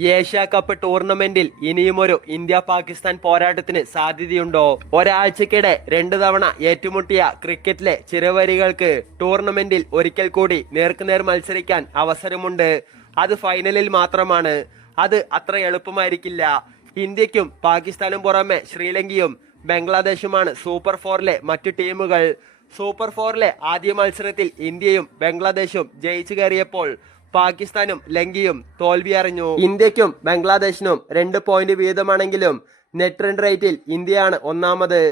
Asia cup ടൂർണമെന്റിൽ ഇനിയുമൊരു India Pakistan പോരാട്ടത്തിന് സാധ്യതയുണ്ടോ? ഒരാഴ്ചക്കിടെ രണ്ടു തവണ ഏറ്റുമുട്ടിയ ക്രിക്കറ്റിലെ ചിരവരികൾക്ക് ടൂർണമെന്റിൽ ഒരിക്കൽ കൂടി നേർക്കുനേർ മത്സരിക്കാൻ അവസരമുണ്ട്. അത് ഫൈനലിൽ മാത്രമാണ്. അത് അത്ര എളുപ്പമായിരിക്കില്ല. ഇന്ത്യക്കും പാകിസ്ഥാനും പുറമെ ശ്രീലങ്കയും ബംഗ്ലാദേശുമാണ് സൂപ്പർ ഫോറിലെ മറ്റു ടീമുകൾ. സൂപ്പർ ഫോറിലെ ആദ്യ മത്സരത്തിൽ ഇന്ത്യയും ബംഗ്ലാദേശും ജയിച്ചു കയറിയപ്പോൾ പാകിസ്ഥാനും ലങ്കയും തോൽവി അറിഞ്ഞു. ഇന്ത്യക്കും ബംഗ്ലാദേശിനും രണ്ട് പോയിന്റ് വീതമാണെങ്കിലും നെറ്റ് റൺ റേറ്റിൽ ഇന്ത്യയാണ് ഒന്നാമത്.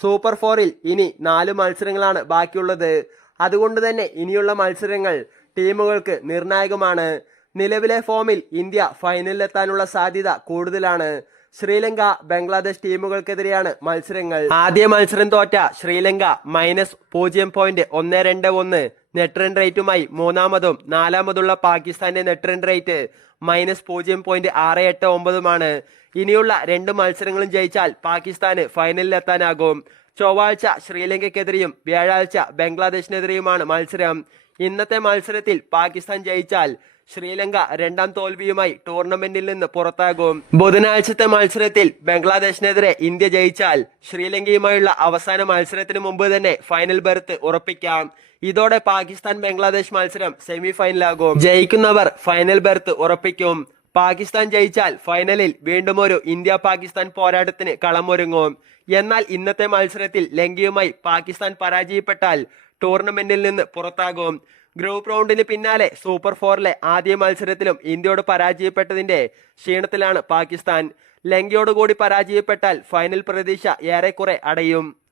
സൂപ്പർ ഫോറിൽ ഇനി നാല് മത്സരങ്ങളാണ് ബാക്കിയുള്ളത്. അതുകൊണ്ട് തന്നെ ഇനിയുള്ള മത്സരങ്ങൾ ടീമുകൾക്ക് നിർണായകമാണ്. നിലവിലെ ഫോമിൽ ഇന്ത്യ ഫൈനലിലെത്താനുള്ള സാധ്യത കൂടുതലാണ്. ശ്രീലങ്ക ബംഗ്ലാദേശ് ടീമുകൾക്കെതിരെയാണ് മത്സരങ്ങൾ. ആദ്യ മത്സരം തോറ്റ ശ്രീലങ്ക മൈനസ് പൂജ്യം പോയിന്റ് ഒന്ന് രണ്ട് ഒന്ന് നെറ്റ് റൺ റേറ്റുമായി മൂന്നാമതും നാലാമതുള്ള പാകിസ്ഥാന്റെ നെറ്റ് റൺ റേറ്റ് മൈനസ് പൂജ്യം പോയിന്റ് ആറ് എട്ട് ഒമ്പതുമാണ്. ഇനിയുള്ള രണ്ട് മത്സരങ്ങളും ജയിച്ചാൽ പാകിസ്ഥാന് ഫൈനലിലെത്താനാകും. ചൊവ്വാഴ്ച ശ്രീലങ്കയ്ക്കെതിരെയും വ്യാഴാഴ്ച ബംഗ്ലാദേശിനെതിരെയുമാണ് മത്സരം. ഇന്നത്തെ മത്സരത്തിൽ പാകിസ്ഥാൻ ജയിച്ചാൽ ശ്രീലങ്ക രണ്ടാം തോൽവിയുമായി ടൂർണമെന്റിൽ നിന്ന് പുറത്താകും. ബുധനാഴ്ചത്തെ മത്സരത്തിൽ ബംഗ്ലാദേശിനെതിരെ ഇന്ത്യ ജയിച്ചാൽ ശ്രീലങ്കയുമായുള്ള അവസാന മത്സരത്തിന് മുമ്പ് തന്നെ ഫൈനൽ ബെർത്ത് ഉറപ്പിക്കാം. ഇതോടെ പാകിസ്ഥാൻ ബംഗ്ലാദേശ് മത്സരം സെമി ഫൈനലാകും ജയിക്കുന്നവർ ഫൈനൽ ബെർത്ത് ഉറപ്പിക്കും. പാകിസ്ഥാൻ ജയിച്ചാൽ ഫൈനലിൽ വീണ്ടും ഒരു ഇന്ത്യ പാകിസ്ഥാൻ പോരാട്ടത്തിന് കളമൊരുങ്ങും. എന്നാൽ ഇന്നത്തെ മത്സരത്തിൽ ലങ്കയുമായി പാകിസ്ഥാൻ പരാജയപ്പെട്ടാൽ ടൂർണമെന്റിൽ നിന്ന് പുറത്താകും. ഗ്രൂപ്പ് റൗണ്ടിന് പിന്നാലെ സൂപ്പർ ഫോറിലെ ആദ്യ മത്സരത്തിലും ഇന്ത്യയോട് പരാജയപ്പെട്ടതിന്റെ ക്ഷീണത്തിലാണ് പാകിസ്ഥാൻ. ലങ്കയോടുകൂടി പരാജയപ്പെട്ടാൽ ഫൈനൽ പ്രതീക്ഷ ഏറെക്കുറെ അടയും.